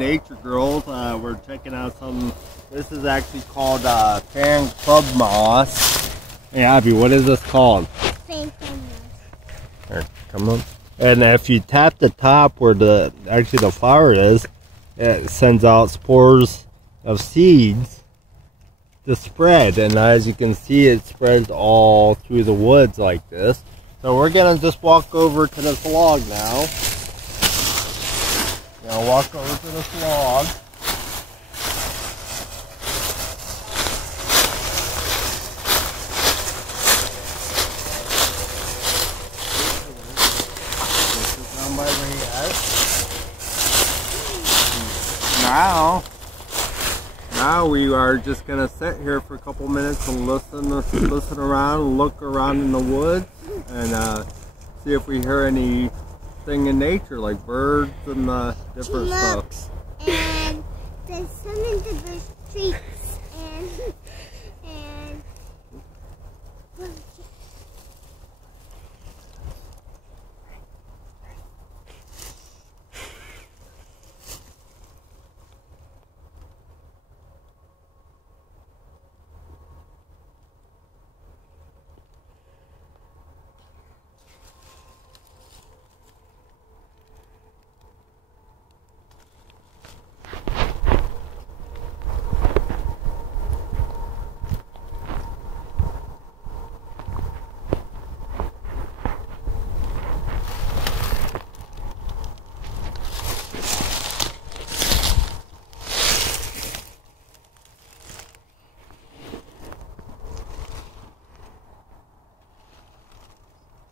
Nature Girls, we're checking out some. This is actually called Farron Club Moss. Hey Abby, what is this called? Farron Club Moss. Here, come on. And if you tap the top where the flower is, it sends out spores of seeds to spread. And as you can see, it spreads all through the woods like this. So we're gonna just walk over to this log now. Now walk over to this log. This is down by Reyes. Now we are just gonna sit here for a couple minutes and listen around, look around in the woods, and see if we hear anything in nature, like birds and different stuff. And there's some in the streets and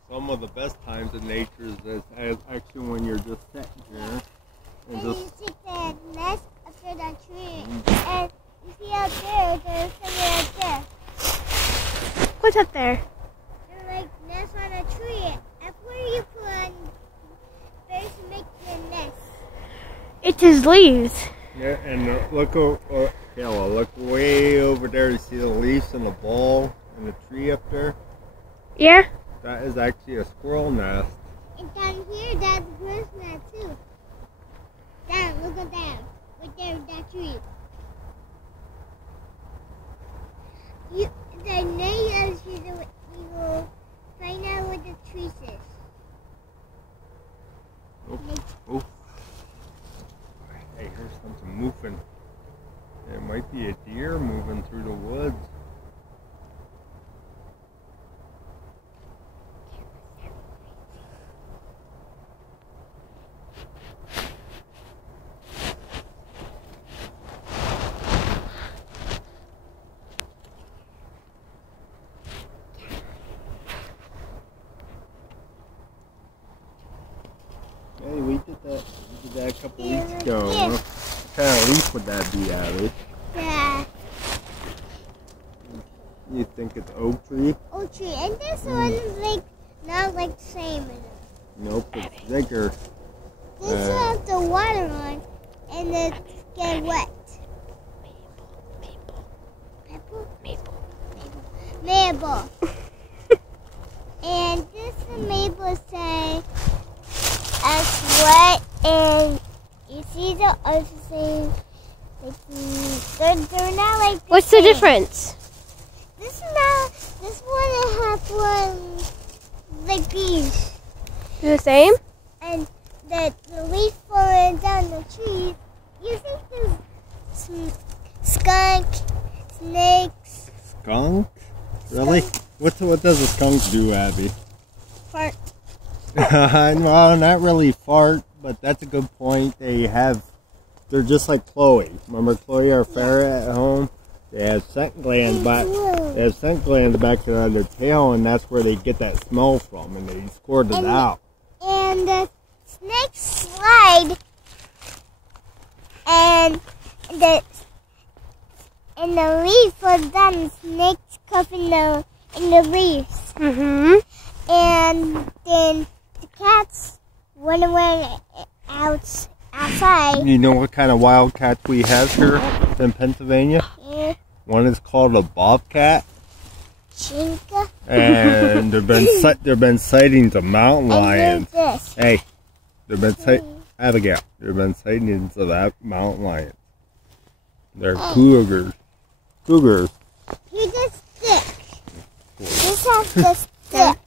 some of the best times in nature is actually when you're just sitting here and just. you see the nest under the tree, and you see out there, there's something out there. What's up there? They're like nests on a tree. That's where you put birds to make their nest. It's his leaves. Yeah, and look way over there. You see the leaves and the ball and the tree up there? Yeah? That is actually a squirrel nest. And down here, that's a bird's nest too. Down, look at that. Right there, that tree. The neighbors, you will find out what the tree says. Oh. Hey, here's something moving. It might be a deer moving through the woods. Hey, we did that a couple weeks ago. Yeah. What kind of leaf would that be, Abby? Yeah. You think it's oak tree? Oak tree. And this one is like, not like the same. Nope, it's thicker. This has the water on, and it get wet. Maple. And this maple say as wet, and you see the other thing. They're not like the What's same. the difference? This one has one like these. The same? And the leaf falling down the tree. You think there's skunk, snakes. Skunk? Really? What does a skunk do, Abby? Fart. Well, not really fart, but that's a good point. They're just like Chloe. Remember Chloe, our ferret at home? They have scent glands back. They have scent glands back on their tail, and that's where they get that smell from, and they squirt it out. And the snakes slide, and the leaf falls down. The snakes cuff in the leaves. Mm-hmm. And then the cats run away outside. You know what kind of wild cats we have here in Pennsylvania? Yeah. One is called a bobcat. Chinka. And there've been sightings of mountain lions. And there's this. Hey, there've been Abigail, there have been sightings of that mountain lion. They're cougars. Cougars. Here's a stick. This has the stick.